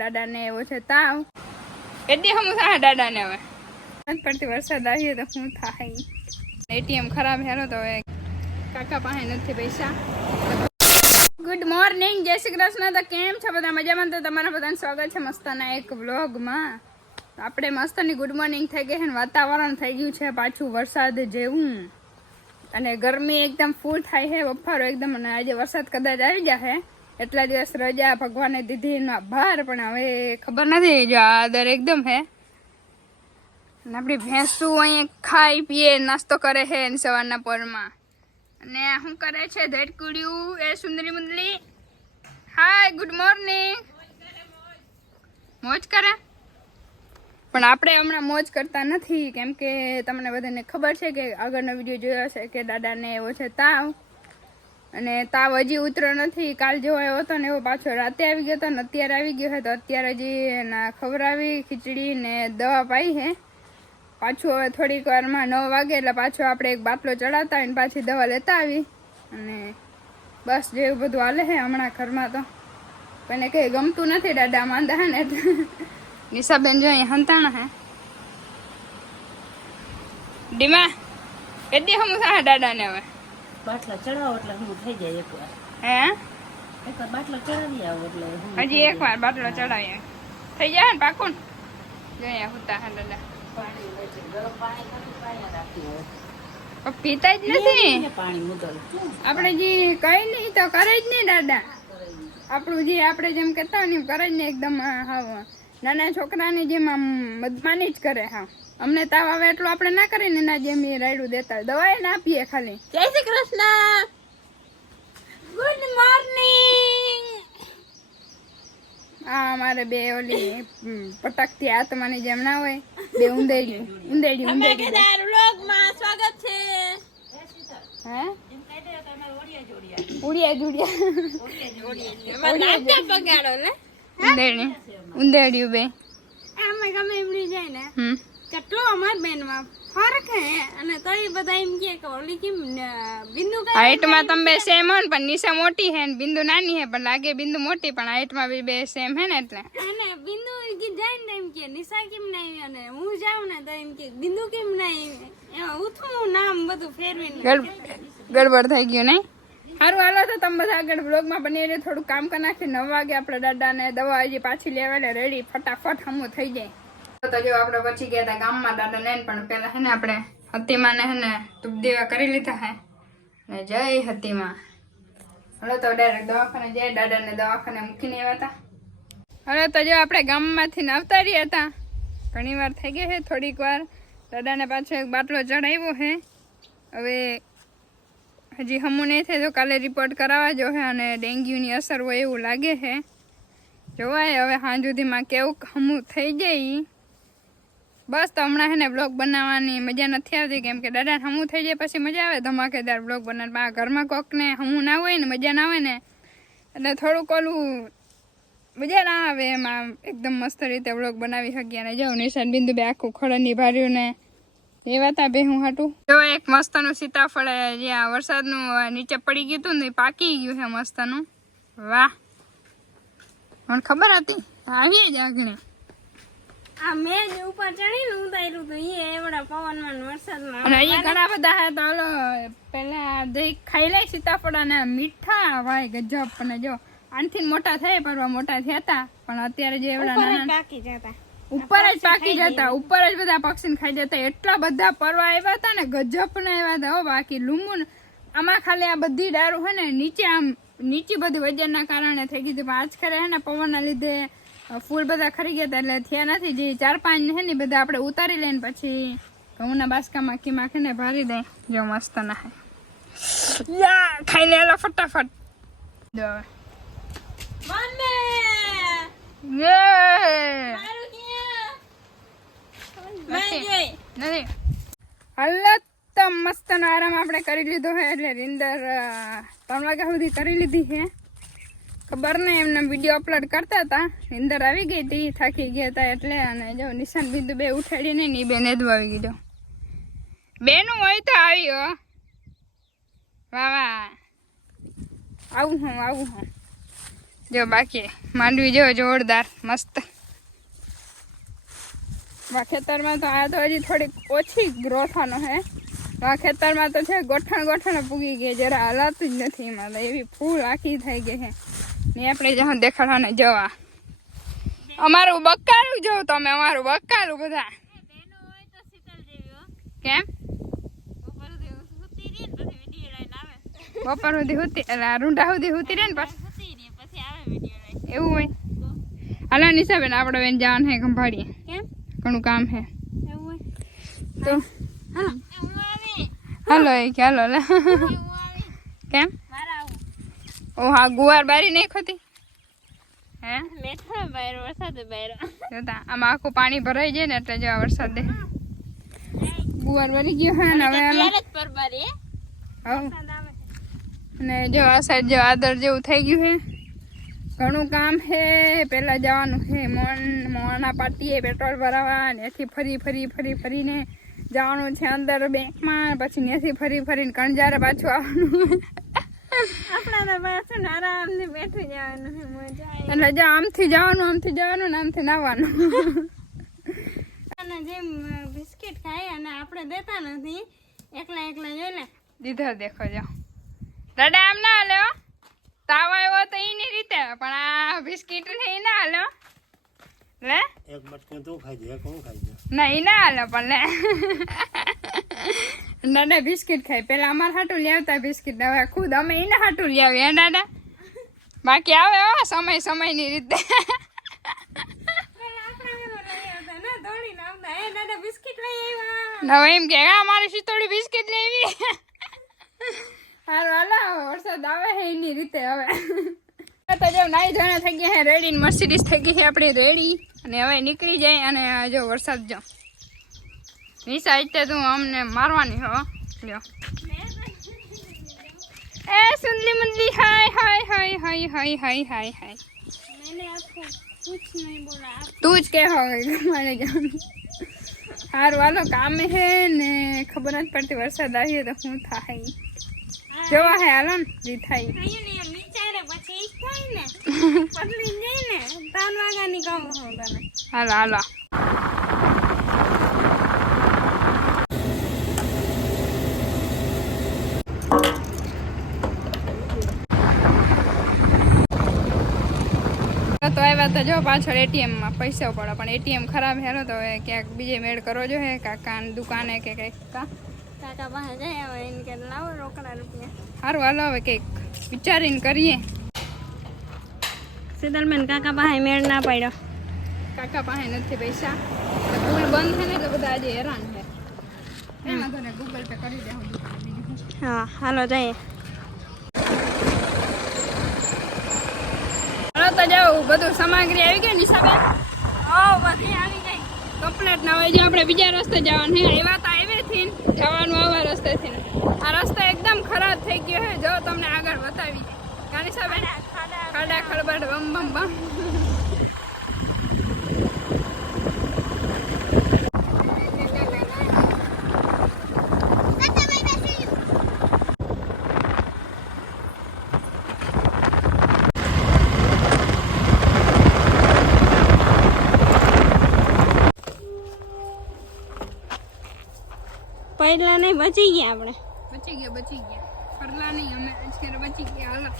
દાદાને એવો છે તાવ એડી હમ થાય દાદાને હવે પડતી વરસાદ આવ્યો તો શું થાય એટીએમ ખરાબ હેલો તો હવે કાકા પાસે નથી પૈસા ગુડ મોર્નિંગ જય શ્રી કૃષ્ણ તો કેમ છો બધા મજામાં તો તમારા બધાનું સ્વાગત છે મસ્તાના એક વ્લોગમાં આપણે મસ્તની ગુડ મોર્નિંગ થઈ ગઈ છે વાતાવરણ થઈ ગયું છે પાછું વરસાદ જેવું અને ગરમી એકદમ ફૂલ થાય છે બફારો એકદમ અને આજે વરસાદ કદાચ આવી જશે એટલા દિવસ રજા ભગવાને દીધી એનો આભાર પણ હવે ખબર નથી જો આ દર એકદમ હે આપણી ભેંસું અહીં ખાઈ પીએ નાસ્તો કરે છે સવારના પોરમાં અને શું કરે છે ધેડકુડિયું એ સુંદરી મુંદલી હાય ગુડ મોર્નિંગ મોજ કરે પણ આપણે હમણાં મોજ કરતા નથી કેમ કે તમને બધાને ખબર છે કે આગળનો વિડીયો જોયો છે કે દાદાને એવો છે તાવ અને તાવ હજી ઉતરો નથી કાલ જેવો આવ્યો હતો ને એવો પાછો રાતે આવી ગયો હતો ને અત્યારે આવી ગયો છે તો અત્યારે હજી એના ખવડાવી ખીચડી ને દવા પાઈ છે પાછું હવે થોડીક વારમાં 9 વાગે એટલે પાછો આપણે એક બાટલો ચડાવતા હોય ને પાછી દવા લેતા આવી અને બસ જેવું બધું હાલે છે હમણાં ઘરમાં તો કોઈને કંઈ ગમતું નથી દાદા માંદા ને એટલે નિશાબેન જો અહીં હંતાણા હે ડીમા કેટલી હમ થાય દાદાને હવે બાટલા ચડાવો એટલે હું થઈ જાય એકવાર હે એકવાર બાટલા ચડાવી આવો એટલે હજી એકવાર બાટલો ચડાવીએ થઈ જાય ને પાકું જોઈએ હુતા હા દાદા ગરમ પાણી રાખ્યું પીતા જ નથી પાણી મુદલ આપણે જે કઈ નહીં તો કરે જ નહીં દાદા આપણું જે આપણે જેમ કહેતા હોય ને કરે જ નહીં એકદમ હા નાના છોકરાની જેમ આમ મદમાની જ કરે હા અમને તાવ આવે એટલું આપણે ના કરીએ ને એના જેમ એ રાયડું દેતા દવા ના આપીએ ખાલી જય શ્રી કૃષ્ણ ગુડ મોર્નિંગ આ અમારે બે ઓલી પટકતી આત્માની જેમ ના હોય બે ઉંદેડી વ્લોગમાં સ્વાગત છે હે ઉંદેડી બે અમે ગમે એમની જાય ને કેટલો અમાર બેનમાં ફરક હે અને તો એ બધા એમ કે ઓલી કેમ બિંદુ હાઈટમાં તમે સેમ હો ને પણ નિશા મોટી હે ને બિંદુ નાની હે પણ લાગે બિંદુ મોટી પણ હાઈટમાં બી બે સેમ હે ને એટલે અને બિંદુ જાય ને એમ કે નિશા કેમ નહીં અને હું જાઉં ને તો એમ કે બિંદુ કેમ નહીં ઉઠું નામ બધું ફેરવીને ગડબડ થઈ ગયું નહીં સારું હાલો તો તમે બધા આગળ બ્લોગમાં બની રહે થોડું કામ કરી નાખી 9 વાગે આપણે દાદાને દવા હજી પાછી લેવાને રેડી ફટાફટ હમું થઈ જાય તો જો આપણે પછી ગયા હતા ગામમાં દાદા ને પણ પેલા હે ને આપણે હતીમાં હે ને તુપ દેવા કરી લીધા હે ને જય હતીમાં હવે તો ડાયરેક્ટ દવાખાને જાય દાદાને દવાખાને મૂકીને આવ્યા હતા હવે તો જો આપણે ગામમાંથી ને આવતા રહ્યા હતા ઘણી વાર થઈ ગઈ છે થોડીક વાર દાદાને પાછો એક બાટલો ચડાવ્યો છે હવે હજી હમું નહીં થાય તો કાલે રિપોર્ટ કરાવવા જો છે અને ડેન્ગ્યુની અસર હોય એવું લાગે છે જોવાય હવે સાંજ સુધીમાં કેવું હમું થઈ જાય બસ તો હમણાં હે ને બ્લોગ બનાવવાની મજા નથી આવતી કેમ કે દાદાને હમું થઈ જાય પછી મજા આવે ધમાકેદાર બ્લોગ બનાવવા આ ઘરમાં કોકને હમું ના હોય ને મજા ના આવે ને એટલે થોડુંક ઓલું મજા ના આવે એમાં એકદમ મસ્ત રીતે બ્લોગ બનાવી શકીએ અને જો નિશાન બિંદુ બે આખું ખોળની ભાર્યું ને એવાતા બે હું હાટું જો એક મસ્તનું સીતાફળ જ્યાં વરસાદનું નીચે પડી ગયું હતું ને પાકી ગયું છે મસ્તનું વાહ મને ખબર હતી આવી જ આગળ આ મેં ઉપર ચડીને ઉતાર્યું તો એ એવડા પવનમાં વરસાદમાં અને અહીંયા ઘણા બધા હે તો હાલો પેલા દહીં ખાઈ લે સીતાફળ ને મીઠા ભાઈ ગજબ અને જો આનથી મોટા થાય પરવા મોટા થયા હતા પણ અત્યારે જે એવડા નાના પાકી જતા ઉપર જ પાકી જતા ઉપર જ બધા પક્ષીને ખાઈ જતા એટલા બધા પરવા આવ્યા હતા ને ગજબ ના આવ્યા હતા હો બાકી લીંબુ આમાં ખાલી આ બધી ડાળું હે ને નીચે આમ નીચી બધી વજનના કારણે થઈ ગયું પણ આજ ખરે હે ને પવનના લીધે ફૂલ બધા ખરી ગયા હતા એટલે થયા નથી જે 4-5 હે ને બધા આપણે ઉતારી લઈને પછી ઘઉંના બાસકામાં કીમાં ખીને ભારી દે જો મસ્ત ના હે યા ખાઈ લે ફટાફટ જો નથી હાલો તો મસ્ત નો આરામ આપણે કરી લીધો છે એટલે રીંદર 3 વાગ્યા સુધી કરી લીધી છે ખબર નહીં એમને વિડીયો અપલોડ કરતા હતા નીંદર આવી ગઈ હતી થાકી ગયા હતા એટલે અને જો નિશાન બિંદુ બે ઉઠાડી નહીં ને બે નેદવા આવી ગઈ જો બેનું હોય તો આવ્યો વાહ વાહ આવું હું જો બાકી માંડવી જો જોરદાર મસ્ત. ખેતરમાં તો આ તો હજી થોડીક ઓછી ગ્રોથ આનો હે. આ ખેતરમાં તો છે ગોઠણ પૂગી ગઈ, જરા હલાતું જ નથી એમાં તો, એવી ફૂલ આખી થઈ ગઈ છે ને. આપણે જ્યાં દેખાડવાને જવા અમારું બકાલું જોઉં તમે, અમારું બકાલું બધા કેમ બપોર સુધી હોતી એટલે રૂંઢા સુધી હોતી રહે ને પછી એવું હોય. હાલા નિશાબેન આપણે બેન જવાનું હે ખંભાળીએ, કેમ ઘણું કામ હે તો હાલો એ કે હાલો લે કેમ ઓ હા ગુવાર બારી નહીં ખોતી હે વરસાદ જોતા આમાં આખું પાણી ભરાઈ જાય ને એટલે જેવા વરસાદ દે ગુવાર ભરી ગયો હે ને હવે અને જો આ સાઈડ જો આદર જેવું થઈ ગયું હે, ઘણું કામ હે. પેલા જવાનું હે મોણા પાટીએ પેટ્રોલ ભરાવા, ત્યાંથી ફરીને જવાનું છે અંદર બેંકમાં, પછી ત્યાંથી ફરીને કણજારે પાછું આવવાનું. આપણા પાછું આરામથી બેઠી જવાનું એટલે જો આમથી જવાનું ને આમથી નાવાનું. જેમ બિસ્કિટ ખાય અને આપણે દેતા નથી, એકલા જોઈ લે દીધા દેખો જો દાદા આમ ના હાલે તાવ આવ્યો તો એની રીતે, પણ આ બિસ્કિટ ને ના હાલો લે એક બટકું તું ખાઈ દે, કોણ ખાઈ દે ના એ ના હાલો પણ લે દાદા બિસ્કિટ ખાય. પેલા અમારે હાટું લાવતા બિસ્કિટ, હવે ખુદ અમે એના હાટું લાવીએ હે દાદા. બાકી આવે સમયની રીતે હવે એમ કે મારી શીતોડી બિસ્કિટ લેવી હારું હાલો વરસાદ આવે છે એની રીતે. હવે તો જો નાઈ ધોણા થઈ ગયા હે રેડી, મર્સિડીઝ થઈ ગઈ છે આપણી રેડી, અને હવે નીકળી જાય. અને જો વરસાદ જો નિશા એટલે તું અમને મારવાની હો લ્યો એ સુંદલી મુંદલી હાય તું જ કે મારે જવાનું હારું હાલો કામ હે ને ખબર નથી પડતી વરસાદ આવીએ તો શું થાય જોવા હે હાલો ને જે થાય હાલો તો આવ્યા તો જો પાછળ એટીએમમાં પૈસા પડે, પણ એટીએમ ખરાબ હેલો તો હવે ક્યાંક બીજે મેળ કરવો જોઈએ, કાકાની દુકાને કે કંઈક કાકા પાસે જાય હવે એને કે લાવો રોકડા રૂપિયા. સારું હાલો હવે કંઈક વિચારીને કરીએ. શીતલબેન કાકા પાસે મેળ ના પાડ્યો, કાકા પાસે નથી પૈસા, પુલ બંધ છે ને એટલે બધા આજે હેરાન છે. એમાં તો ગૂગલ પે કરી દે. હા હાલો જઈએ. તો જાઉં બધું સામગ્રી આવી ગઈ નિશાબેન? બધી આવી ગઈ કમ્પ્લીટ. ના હોય જો આપણે બીજા રસ્તે જવાનું છે, એવા તો આવેથી જવાનું આવા રસ્તેથી. આ રસ્તો એકદમ ખરાબ થઈ ગયો છે, જો તમને આગળ બતાવી નિશાબેન ખાડા ખળબડ બમ પહેલા નહીં બચી ગયા, આપણે બચી ગયા પરલા નહીં, અમે અત્યારે બચી ગયા. હાલો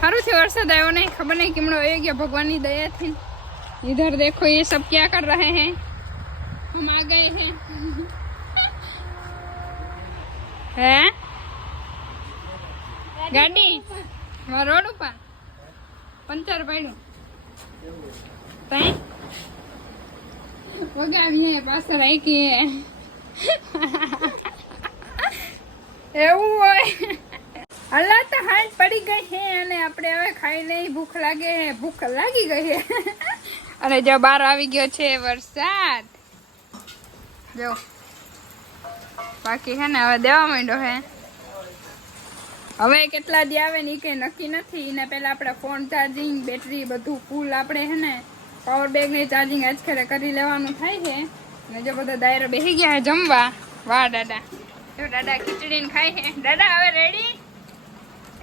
સારું છે વરસાદ આવ્યો નહીં, ખબર નહીં કેમનો આવી ગયો ભગવાનની દયાથી. इधर देखो ये सब क्या कर रहे हैं, हम आ गए हैं हैं गाड़ी रोड पर पंचर પડ્યું તઈ વગાવીએ પાછળ રાખીએ એવું હોય. અલ્લા તો હાથ પડી ગઈ છે અને આપણે હવે ખાઈ લઈ, ભૂખ લાગે, ભૂખ લાગી ગઈ છે. અને જો બહાર આવી ગયો છે વરસાદ જો, બાકી છે ને હવે દેવા માંડ્યો છે. હવે કેટલા દી આવે ને એ કઈ નક્કી નથી. ને પેલા આપણે ફોન ચાર્જિંગ, બેટરી બધું ફૂલ આપણે છે ને પાવર બેગ ની ચાર્જિંગ આજકાલ કરી લેવાનું થાય છે. ને જો બધા દાયરા બેસી ગયા જમવા. વાહ દાદા તો દાદા ખીચડી ને ખાય છે. દાદા હવે રેડી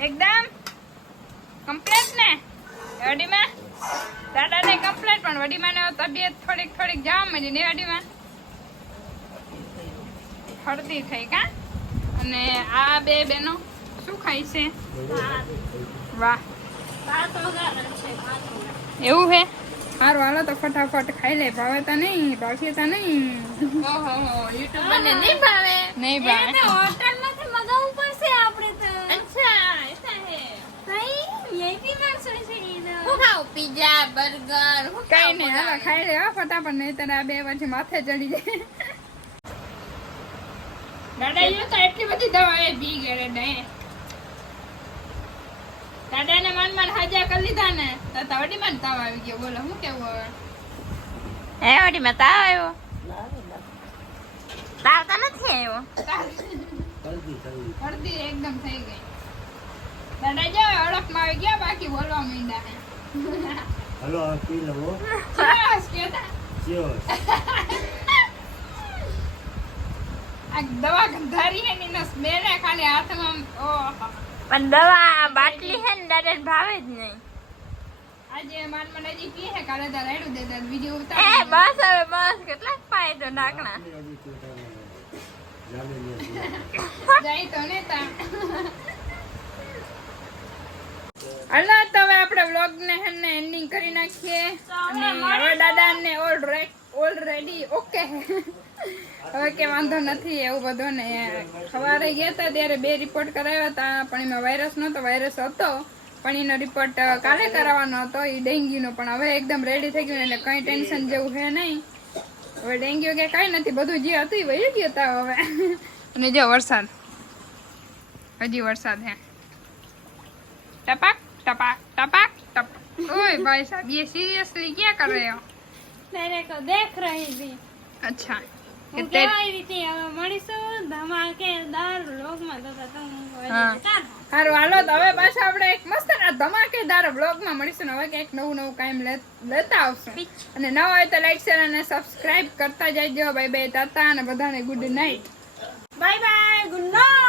એકદમ કમ્પ્લીટ ને વડીમાં દાદા ને કમ્પ્લીટ પણ વડીમાં ને તબિયત થોડીક જવા મળી ને વડીમાં હળદી થઈ કા. અને આ બે બેનો શું ખાય છે? વાહ એવું હે. સારું હાલો તો ફટાફટ ખાઈ લે. ભાવે તો નહીં ભાવશે તો નહીં. ઓહો યુટ્યુબર ને નહીં ભાવે. નહીં ભાવે હોટલ માંથી મગાવવું પડશે આપણે તો. અચ્છા એસા હે કઈ વીઆઈપી માં શું છે ઈનો હું ખાવ પિઝા બર્ગર હું કઈ નહીં. હાલો ખાઈ લે ફટાફટ નહીં તો આ બે પછી માથે ચડી જાય. દાદા એ તો એટલી બધી દવા એ પી ગયે ને દાદા ને મન હાજા કરી લીધા ને તો તવડી માં તાવ આવી ગયો. બોલો હું કેવું હવે? હે વડી માં તાવ આવ્યો? તાવ તો નથી આવ્યો. હળદી એકદમ થઈ ગઈ. દાદા જો ઓળખ માં આવી ગયા બાકી બોલવા માંડ્યા હે. હલો પી લો ચીયર્સ કેતા ચીયર્સ. આ દવા ગંધારી હે ની સ્મેલ હે ખાલી હાથમાં. ઓહો પણ દવા બાટલી હે ને દાદા ભાવે જ નહીં. આજે માન મને હજી પીએ હે કાલે તો રેડું દેતા વિડિયો એ ઉતાર. બસ હવે બસ કેટલા પાય તો ઢાકણા જાય તો ને તા. હાલો તો હવે આપણે વ્લોગ ને હેને એન્ડિંગ કરી નાખીએ. અને હવે દાદા ને ઓલરેડી ઓકે હવે કે વાંધો નથી એવું બધું ને. સવારે ગયા હતા ત્યારે 2 રિપોર્ટ કરાવ્યા હતા પણ એમાં વાયરસ નહોતો. વાયરસ હતો પણ એનો રિપોર્ટ કાલે કરાવવાનો હતો એ ડેન્ગ્યુનો. પણ હવે એકદમ રેડી થઈ ગયું એટલે કંઈ ટેન્શન જેવું છે નહીં. હવે ડેન્ગ્યુ કે કાંઈ નથી બધું જે હતું એ વહી ગયું હતા હવે. અને જો વરસાદ હજી વરસાદ હે ટપાક ટપાક ટપાક ટપાક. ઓય ભાઈ સાहब ये सीरियसली क्या कर रहे हो? મેરે કો દેખ રહી હતી. अच्छा હું કેવાય રીતે હવે મળીશું ધમાકેદાર વ્લોગમાં. તો સારું હાલો તો હવે પાછા આપણે એક મસ્ત ધમાકેદાર વ્લોગમાં મળીશું. હવે કંઈક નવું કામ લેતા આવશું. અને ન હોય તો લાઈક શેર અને સબસ્ક્રાઇબ કરતા જજો. બાય બાય તાતા અને બધાને good night. Bye bye good night.